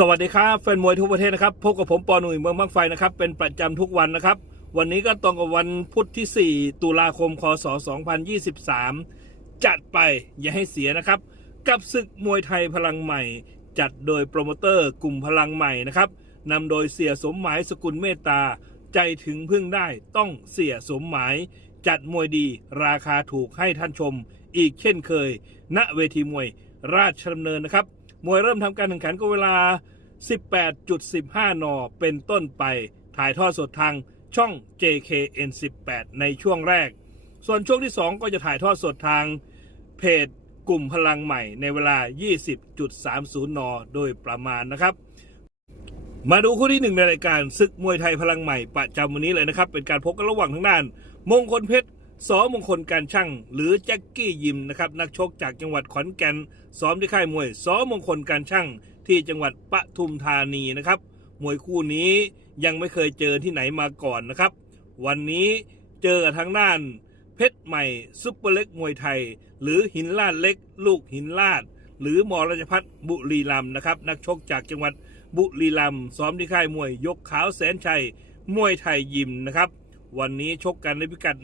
สวัสดีครับแฟนมวยทั่วประเทศนะครับพบกับผมปอหนุ่ยเมืองบางไฟนะครับเป็นประจำทุกวันนะครับ วันนี้ก็ตรงกับวันพุธที่ 4 ตุลาคมคศ 2023 จัดไปอย่าให้เสียนะครับ กับศึกมวยไทยพลังใหม่ จัดโดยโปรโมเตอร์กลุ่มพลังใหม่นะครับนำโดยเสียสมหมายสกุลเมตตา ใจถึงพึ่งได้ต้องเสียสมหมาย จัดมวยดีราคาถูกให้ท่านชม อีกเช่นเคย ณเวทีมวยราชดำเนินนะครับ มวยเริ่มทำการแข่งขันก็เวลา 18.15 น เป็นต้นไป ถ่ายทอดสดทางช่อง JKN18 ในช่วงแรก ส่วนช่วงที่ 2 ก็จะถ่ายทอดสดทางเพจกลุ่มพลังใหม่ในเวลา 20.30 น โดยประมาณนะครับ มาดูคู่ที่หนึ่งในรายการศึกมวยไทยพลังใหม่ประจำวันนี้เลยนะครับ เป็นการพบกันระหว่างทางด้าน มงคลเพชร สอมงคลการช่างหรือแจ็คกี้ยิมนะครับนักชกจากจังหวัดขอนแก่นซ้อมที่ค่ายมวยสอมงคลการช่างที่จังหวัดปทุมธานีนะครับ มวยคู่นี้ยังไม่เคยเจอที่ไหนมาก่อนนะครับ วันนี้เจอกับทางด้าน เพชรใหม่ซุปเปอร์เล็กมวยไทย หรือหินลาดเล็ก ลูกหินลาด หรือมอราชพัฒน์บุรีรัมนะครับ นักชกจากจังหวัดบุรีรัมซ้อมที่ค่ายมวยยกขาวแสนชัยมวยไทยยิมนะครับ วันนี้ชกกันในพิกัด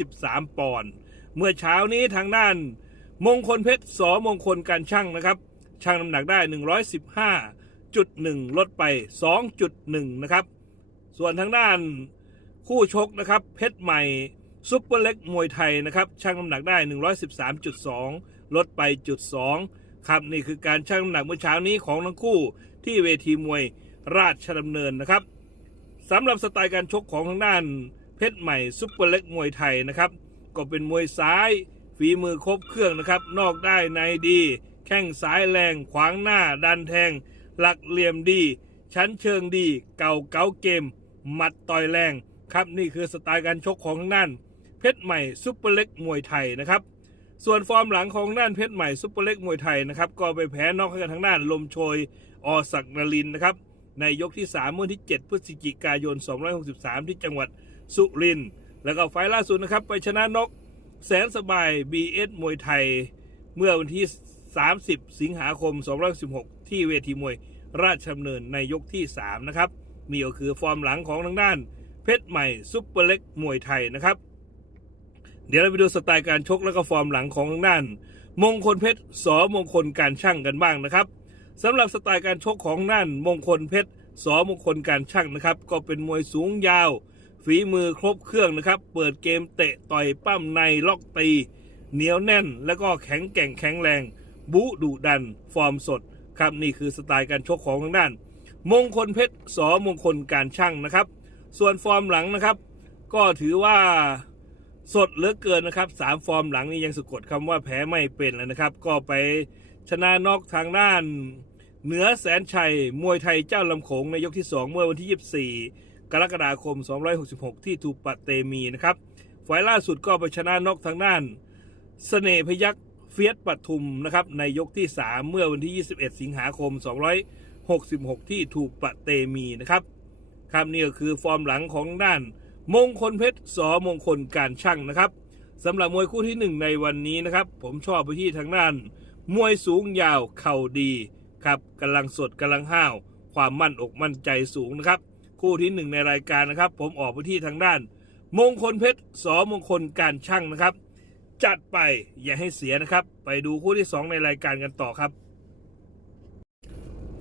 113 ปอนด์เมื่อเช้านี้ทางด้าน มงคลเพชรสอมงคลการช่างนะครับช่างน้ำหนักได้ 115.1 ลดไป 2.1 นะครับ ส่วนทางด้านคู่ชกนะครับ เพชรใหม่ซุปเปอร์เล็กมวยไทยนะครับช่างน้ำหนักได้ 113.2 ลดไปจุด2ครับนี่คือการช่างน้ำหนักเมื่อเช้านี้ของทั้งคู่ที่เวทีมวยราชดำเนินนะครับสำหรับสไตล์การชกของทางด้าน เพชรใหม่ซุปเปอร์เล็กมวยไทยนะครับ ก็เป็นมวยซ้ายฝีมือครบเครื่องนะครับ นอกได้ในดี แข้งซ้ายแรงขวางหน้าดันแทง หลักเหลี่ยมดี ชั้นเชิงดี เก่าเก๋าเกม หมัดต่อยแรงครับนี่คือสไตล์การชกของทางด้าน เพชรใหม่ซุปเปอร์เล็กมวยไทยนะครับ ส่วนฟอร์มหลังของด้านเพชรใหม่ซุปเปอร์เล็กมวยไทยนะครับก็ไปแพ้นอกให้กับทางด้านลมโชยอศักนรินนะครับในยกที่3เมื่อที่ 7 พฤศจิกายน 263 ที่จังหวัด สุรินแล้วก็ไฟล์ล่าสุดนะครับ ไปชนะนกแสนสบาย BS มวยไทย เมื่อวันที่ 30 สิงหาคม 216 ที่เวทีมวยราชดำเนินในยกที่ 3 นะครับนี่ก็คือฟอร์มหลังของทางด้าน เพชรใหม่ซุปเปอร์เล็กมวยไทยนะครับ เดี๋ยวเราไปดูสไตล์การชกแล้วก็ฟอร์มหลังของทางด้าน มงคลเพชรสอมงคลการช่างกันบ้างนะครับสำหรับสไตล์การชกของทางด้านมงคลเพชรสอมงคลการช่างนะครับ ก็เป็นมวยสูงยาว ฝีมือครบเครื่องนะครับ เปิดเกมเตะต่อยปั้มในล็อกตี เหนียวแน่น แล้วก็แข็งแกร่งแข็งแรง บุดุดัน ฟอร์มสด ครับนี่คือสไตล์การชกของทางด้าน มงคลเพชรสอมงคลการช่างนะครับ ส่วนฟอร์มหลังนะครับ ก็ถือว่าสดเหลือเกินนะครับสามฟอร์มหลังนี้ยังสะกดคำว่าแพ้ไม่เป็นเลยนะครับ ก็ไปชนะนอกทางด้าน เหนือแสนชัยมวยไทยเจ้าลำโขงในยกที่ 2 เมื่อวันที่ 24 กรกฎาคม 266 ที่ทูปะเตมีนะครับฝ่ายล่าสุดก็ไปชนะนอกทางด้านเสน่พยักเฟียสปทุมนะครับในยกที่ 3 เมื่อวันที่ 21 สิงหาคม 266 ที่ถูกปะเตมีนะครับครับนี่ก็คือฟอร์มหลังของด้าน มงคลเพชรสอมงคลการช่างนะครับสำหรับมวยคู่ที่ 1 ในวันนี้นะครับผมชอบไปที่ทางด้าน มวยสูงยาวเข่าดีครับกำลังสดกำลังห้าว ความมั่นอกมั่นใจสูงนะครับ คู่ที่หนึ่งในรายการนะครับ ผมออกไปที่ทางด้าน มงคลเพชรสอมงคลการช่างนะครับ จัดไปอย่าให้เสียนะครับ ไปดูคู่ที่2ในรายการกันต่อครับ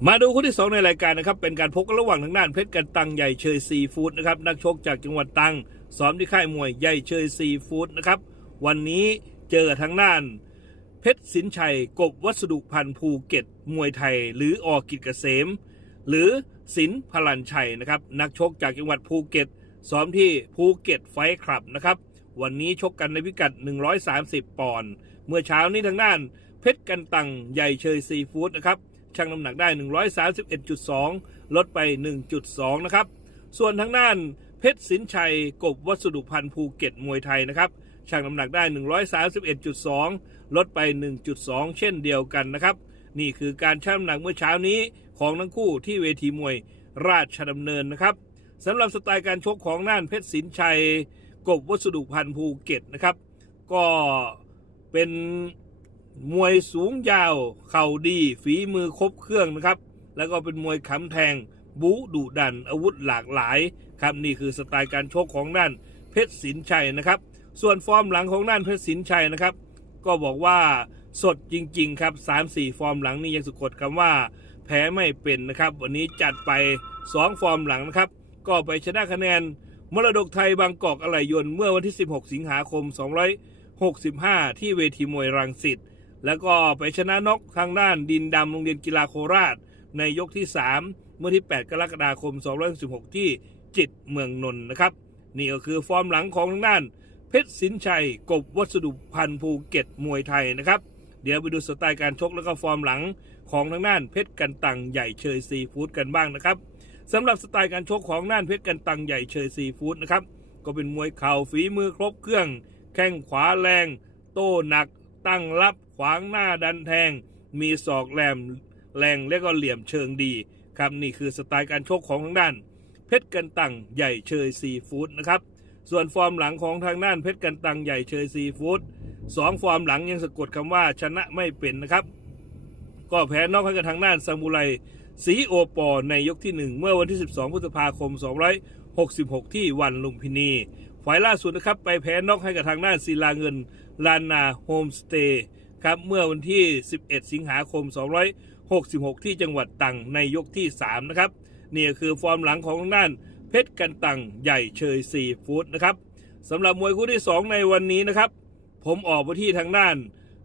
มาดูคู่ที่2ในรายการนะครับ เป็นการพบกันระหว่างทางด้านเพชรกันตังใหญ่เชยซีฟู้ดนะครับนักชกจากจังหวัดตังซ้อมที่ค่ายมวยใหญ่เชยซีฟู้ดนะครับวันนี้เจอทางด้านเพชรสินชัยกบวัสดุพันธ์ภูเก็ต มวยไทย หรืออกิจเกษม หรือสินพลันชัยนะครับนักชกจากจังหวัดภูเก็ตซ้อมที่ภูเก็ตไฟคลับนะครับวันนี้ชกกันในพิกัด 130 ปอนด์เมื่อเช้านี้ทางด้าน เพชรกันตังใหญ่เชยซีฟู้ดนะครับชั่งน้ำหนักได้ 131.2 ลดไป 1.2 นะครับ ส่วนทางด้านเพชรสินชัยกบวัสดุพันธ์ภูเก็ตมวยไทยนะครับชั่งน้ำหนักได้ 131.2 ลดไป 1.2 เช่นเดียวกันนะครับ นี่คือการชั่งน้ำหนักเมื่อเช้านี้ ของทั้งคู่ที่เวทีมวยราชดำเนินนะครับสำหรับสไตล์การชกของน่านเพชรสินชัย กบวัสดุพันธ์ภูเก็ตนะครับ ก็เป็นมวยสูงยาว เข่าดี ฝีมือครบเครื่องนะครับ แล้วก็เป็นมวยขำแทง บูดุดัน อาวุธหลากหลายครับนี่คือสไตล์การชกของด้านเพชรศิลชัยนะครับ ส่วนฟอร์มหลังของด้านเพชรศิลชัยนะครับ ก็บอกว่าสดจริง ๆ ครับ3-4 ฟอร์มหลังนี่ยังสะกดคำว่า แพ้ไม่เป็นนะครับ วันนี้จัดไป 2 ฟอร์มหลังนะครับ ก็ไปชนะคะแนนมรดกไทยบางกอกอะไหล่ยนต์เมื่อวันที่ 16 สิงหาคม 265 ที่เวทีมวยรังสิตแล้วก็ไปชนะนกทางด้านดินดำโรงเรียนกีฬาโคราช ในยกที่ 3 เมื่อที่ 8 กรกฎาคม 216 ที่จิตเมืองนนท์นะครับ นี่ก็คือฟอร์มหลังของทางด้าน เพชรสินชัย กบวัสดุพันธ์ภูเก็ตมวยไทยนะครับ เดี๋ยวไปดูสไตล์การชกแล้วก็ฟอร์มหลัง ของทางด้านเพชรกันตังใหญ่เชยซีฟู้ดกันบ้างนะครับสำหรับสไตล์การชกของด้านเพชรกันตังใหญ่เชยซีฟู้ดนะครับก็เป็นมวยเข่าฝีมือครบเครื่อง แข้งขวาแรง โต้หนัก ตั้งรับขวางหน้าดันแทง มีศอกแหลมแรงและก็เหลี่ยมเชิงดีครับนี่คือสไตล์การชกของทางด้าน เพชรกันตังใหญ่เชยซีฟู้ดนะครับส่วนฟอร์มหลังของทางด้านเพชรกันตังใหญ่เชยซีฟู้ดสองฟอร์มหลังยังสะกดคำว่าชนะไม่เป็นนะครับ ก็แพ้นอกให้กับทางด้านซามูไรสีโอปอในยกที่ 1 เมื่อวันที่ 12 พฤษภาคม 266 ที่วันลุมพินีฝ่ายล่าสุดนะครับไปแพ้นอกให้กับทางด้านศิลาเงินลานนาโฮมสเตย์ครับเมื่อวันที่ 11 สิงหาคม 266 ที่จังหวัดตังในยกที่ 3 นะครับนี่คือฟอร์มหลังของทางด้านเพชรกันตังใหญ่เชยซีฟู้ดนะครับสำหรับมวยคู่ที่ 2 ในวันนี้นะครับ ผมออกไปที่ทางด้าน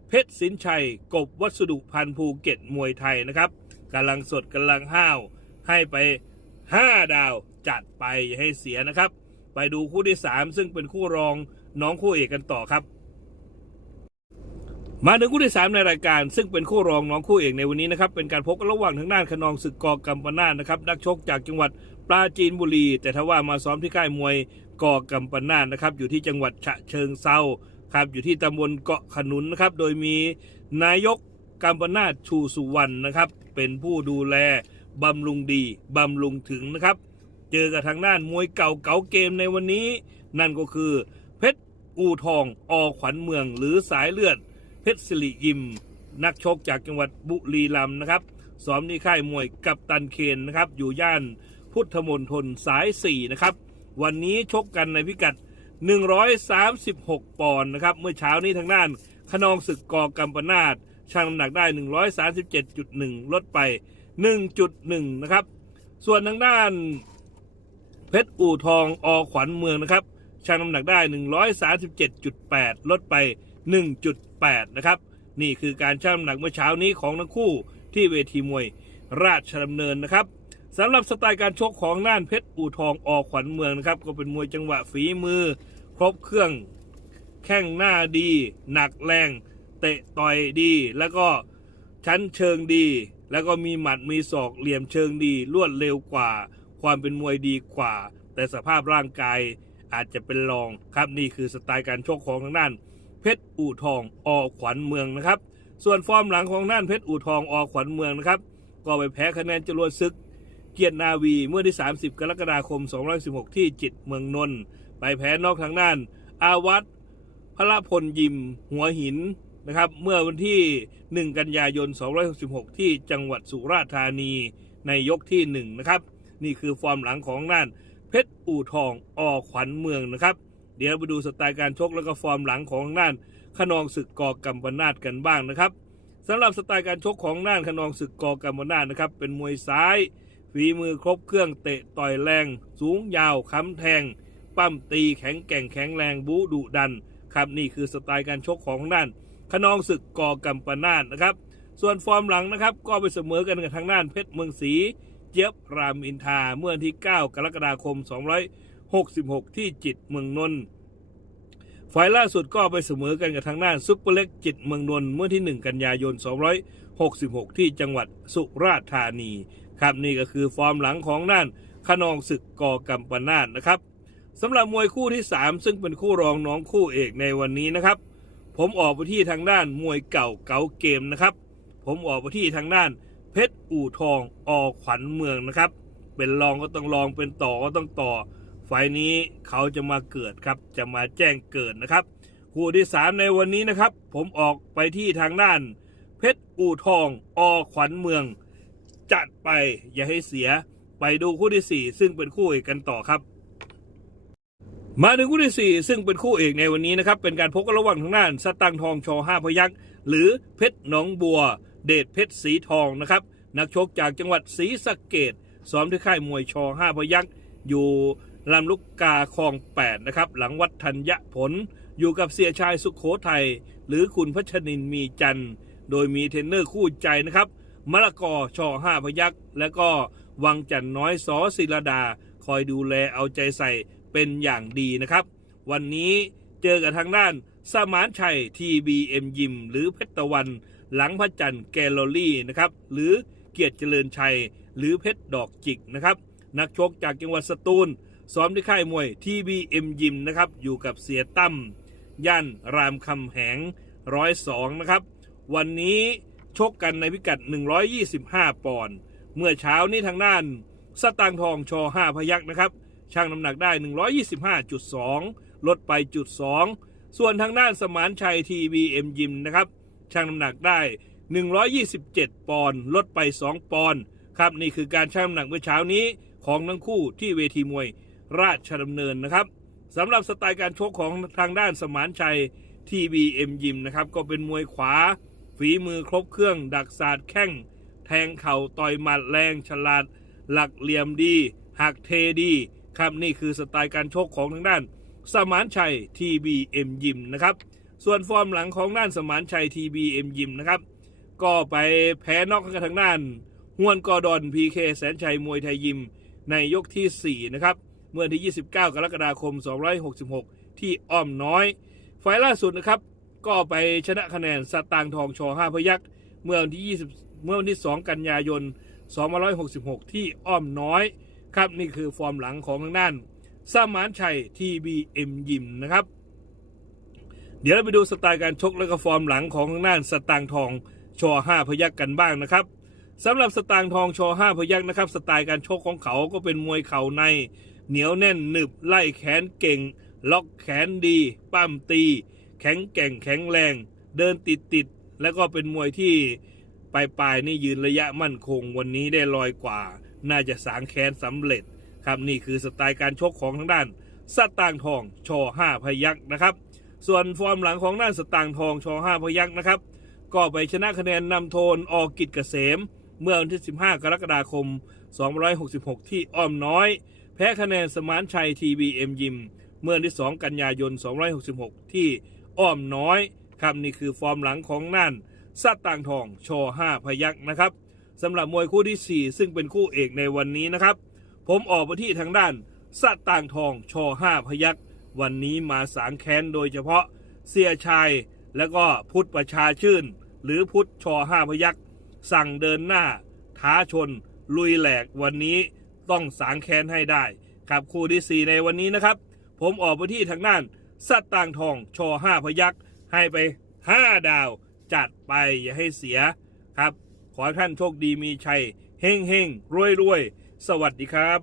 เพชรสินชัย กบวัสดุพันภูเก็ตมวยไทยนะครับกำลังสดกำลังห้าว ให้ไป 5 ดาวจัดไปอย่าให้เสียนะครับ ไปดูคู่ที่ 3 ซึ่งเป็นคู่รองน้องคู่เอกกันต่อครับ มาถึงคู่ที่ 3 ในรายการ ซึ่งเป็นคู่รองน้องคู่เอกในวันนี้นะครับ เป็นการพบระหว่างทางด้านขนองศึกกอกัมปนาทนะครับนักชกจากจังหวัดปราจีนบุรี แต่ถ้าว่ามาซ้อมที่ค่ายมวยกอกัมปนาทนะครับอยู่ที่จังหวัดฉะเชิงเซา ครับอยู่ที่ตำบลเกาะขนุนนะครับ โดยมีนายกกัมปนาทชูสุวรรณนะครับ เป็นผู้ดูแลบำรุงดีบำรุงถึงนะครับ เจอกับทางด้านมวยเก่าเก๋าเกมในวันนี้ นั่นก็คือเพชรอูทองอขวัญเมือง หรือสายเลือด เพชรสิริยิม นักชกจากจังหวัดบุรีรัมย์นะครับซ้อมที่ค่ายมวยกับตันเคนนะครับ อยู่ย่านพุทธมณฑลสาย 4 นะครับ วันนี้ชกกันในพิกัด 136 ปอนด์นะครับ เมื่อเช้านี้ทางด้านขนองศึกกอกัมปนาตชั่งน้ำหนักได้ 137.1 ลดไป 1.1 นะครับ ส่วนทางด้านเพชรอู่ทองอขวัญเมืองนะครับชั่งน้ำหนักได้ 137.8 ลดไป 1.8 นะครับ นี่คือการชั่งน้ำหนักเมื่อเช้านี้ของทั้งคู่ที่เวทีมวยราชดำเนินนะครับ สำหรับสไตล์การชกของน่านเพชรอู่ทองออกขวัญเมืองนะครับ ก็เป็นมวยจังหวะฝีมือ ครบเครื่องแข้งหน้าดี หนักแรง เตะต่อยดี แล้วก็ชั้นเชิงดี แล้วก็มีหมัดมีศอกเหลี่ยมเชิงดีรวดเร็วกว่า ความเป็นมวยดีกว่า แต่สภาพร่างกายอาจจะเป็นรองครับนี่คือสไตล์การชกของทางด้าน เพชรอู่ทองออกขวัญเมืองนะครับ ส่วนฟอร์มหลังของด้านเพชรอู่ทองออกขวัญเมืองนะครับ ก็ไปแพ้คะแนนจรวดศึก กียรตินาวีเมื่อที่ 30 กรกฎาคม 216 ที่จิตเมืองนนท์ไปแพ้นอกทางด้าน อาวัตพระพลยิม หัวหินนะครับเมื่อวันที่ 1 กันยายน 266 ที่จังหวัดสุราษฎร์ธานีในยกที่ 1 นะครับ นี่คือฟอร์มหลังของด้าน เพชรอู่ทองอขวัญเมืองนะครับ เดี๋ยวไปดูสไตล์การชกแล้วก็ฟอร์มหลังของด้านขนองศึกกอกัมปนาตกันบ้างนะครับสำหรับสไตล์การชกของด้านขนองศึกกอกัมปนาตนะครับเป็นมวยซ้าย ฝีมือครบเครื่องเตะต่อยแรง สูงยาวค้ำแทง ปั้มตีแข็งแกร่งแข็งแรงบูดุดัน ครับนี่คือสไตล์การชกของทางด้านขนองศึกกอกัมปนาตนะครับ ส่วนฟอร์มหลังนะครับ ก็ไปเสมอกันกับทางด้านเพชรเมืองศรีเจี๊ยบรามอินทาเมื่อวันที่ 9 กรกฎาคม 266 ที่จิตเมืองนนท์ฝ่ายล่าสุดก็ไปเสมอกันกับทางด้านซุปเปอร์เล็กจิตเมืองนนท์เมื่อที่ 1 กันยายน 266 ที่จังหวัดสุราษฎร์ธานี ครับนี่ก็คือฟอร์มหลังของด้านขนองศึกกอกัมปนาตนะครับสำหรับมวยคู่ที่ 3 ซึ่งเป็นคู่รองน้องคู่เอกในวันนี้นะครับ ผมออกไปที่ทางด้านมวยเก่าเก๋าเกมนะครับ ผมออกไปที่ทางด้านเพชรอู่ทองอขวัญเมืองนะครับ เป็นรองก็ต้องรองเป็นต่อก็ต้องต่อ ไฟล์นี้เขาจะมาเกิดครับ จะมาแจ้งเกิดนะครับ คู่ที่ 3 ในวันนี้นะครับ ผมออกไปที่ทางด้าน เพชรอู่ทองอขวัญเมือง จัดไปอย่าให้เสียไปดูคู่ที่สี่ซึ่งเป็นคู่เอกกันต่อครับ มาถึงคู่ที่สี่ซึ่งเป็นคู่เอกในวันนี้นะครับ เป็นการพบกันระหว่างทางด้านสตังทองชอห้าพยักษ์หรือเพชรหนองบัว เดชเพชรสีทองนะครับ นักชกจากจังหวัดศรีสะเกดซ้อมที่ค่ายมวยชอห้าพยักษ์อยู่ลำลูกกาคลองแปดนะครับ หลังวัดธัญผล อยู่กับเสียชายสุขโขทัยหรือคุณพัชนินมีจันทร์โดยมีเทรนเนอร์คู่ใจนะครับ มะละกอช่อห้าพยักษ์และก็วังจันทร์น้อยสอศิลดา คอยดูแลเอาใจใส่เป็นอย่างดีนะครับ วันนี้เจอกับทางด้านสมานชัย TBM ยิม หรือเพชรตะวัน หลังพระจันทร์แกลลอรี่นะครับหรือเกียรติเจริญชัย หรือเพชรดอกจิกนะครับนักชกจากจังหวัดสตูลซ้อมที่ค่ายมวย TBM ยิมนะครับอยู่กับเสียตั้มย่านรามคำแหงร้อยสองนะครับ วันนี้ ชกกันในพิกัด 125 ปอนด์เมื่อเช้านี้ทางด้าน สตางค์ทองชอ5พยักนะครับช่างน้ำหนักได้ 125.2 ลดไปจุด2ส่วนทางด้านสมานชัย TBM ยิมนะครับช่างน้ำหนักได้ 127 ปอนด์ลดไป 2 ปอนด์ครับนี่คือการชั่งน้ำหนักเมื่อเช้านี้ของทั้งคู่ที่เวทีมวยราชดำเนินนะครับสำหรับสไตล์การชกของทางด้านสมานชัย TBM ยิมนะครับก็เป็นมวยขวา ฝีมือครบเครื่องดักศาสตร์แข้ง แทงเข่าต่อยหมัดแรงฉลาด หลักเหลี่ยมดี หักเทดี ครับนี่คือสไตล์การชกของทางด้าน สมานชัย TBM ยิมนะครับ ส่วนฟอร์มหลังของด้านสมานชัย TBM ยิมนะครับ ก็ไปแพ้นอกกับทางด้านฮวนกอดอน PK แสนชัยมวยไทยยิมในยกที่ 4 นะครับ เมื่อวันที่ 29 กรกฎาคม 266 ที่อ้อมน้อย ไฟล์ล่าสุดนะครับ ก็ไปชนะคะแนนสตางทองชอ5พยักษ์เมื่อวันที่ 20 เมื่อวันที่ 2 กันยายน 2566 ที่อ้อมน้อย ครับนี่คือฟอร์มหลังของทางด้านสมานชัย TBM ยิมนะครับ เดี๋ยวเราไปดูสไตล์การชกและก็ฟอร์มหลังของทางด้านสตางทองชอ5พยักกันบ้างนะครับสำหรับสตางทองชอ5พยักนะครับ สไตล์การชกของเขาก็เป็นมวยเข่าใน เหนียวแน่นหนึบไล่แขนเก่ง ล็อกแขนดี ปั้มตี แข็งแกร่งแข็งแรง เดินติดติดแล้วก็เป็นมวยที่ปลายปลายๆนี่ยืนระยะมั่นคง วันนี้ได้ลอยกว่า น่าจะสางแค้นสำเร็จ ครับนี่คือสไตล์การชกของทางด้าน สตางค์ทองชอ5พยักนะครับ ส่วนฟอร์มหลังของด้านสตางค์ทองชอ5พยักนะครับ ก็ไปชนะคะแนนนำโทนออกิจเกษม เมื่อวันที่ 15 กรกฎาคม 266 ที่อ้อมน้อย แพ้คะแนนสมานชัย TBM ยิม เมื่อวันที่ 2 กันยายน 266 ที่ อ้อมน้อยครับนี่คือฟอร์มหลังของน่านสตางทองชอ5พยักนะครับสำหรับมวยคู่ที่ 4 ซึ่งเป็นคู่เอกในวันนี้นะครับ ผมออกไปที่ทางด้านสตางทองชอ5พยักวันนี้มาสางแค้นโดยเฉพาะเสียชายแล้วก็พุทธประชาชื่น หรือพุทธชอ5พยักสั่งเดินหน้า ท้าชน ลุยแหลกวันนี้ต้องสางแค้นให้ได้ ครับคู่ที่ 4 ในวันนี้นะครับ ผมออกไปที่ทางด้าน สตางทองชอ5พยักให้ไป 5 ดาวจัดไปอย่าให้เสียครับ ขอให้ท่านโชคดีมีชัยเฮงเฮงรวยรวยสวัสดีครับ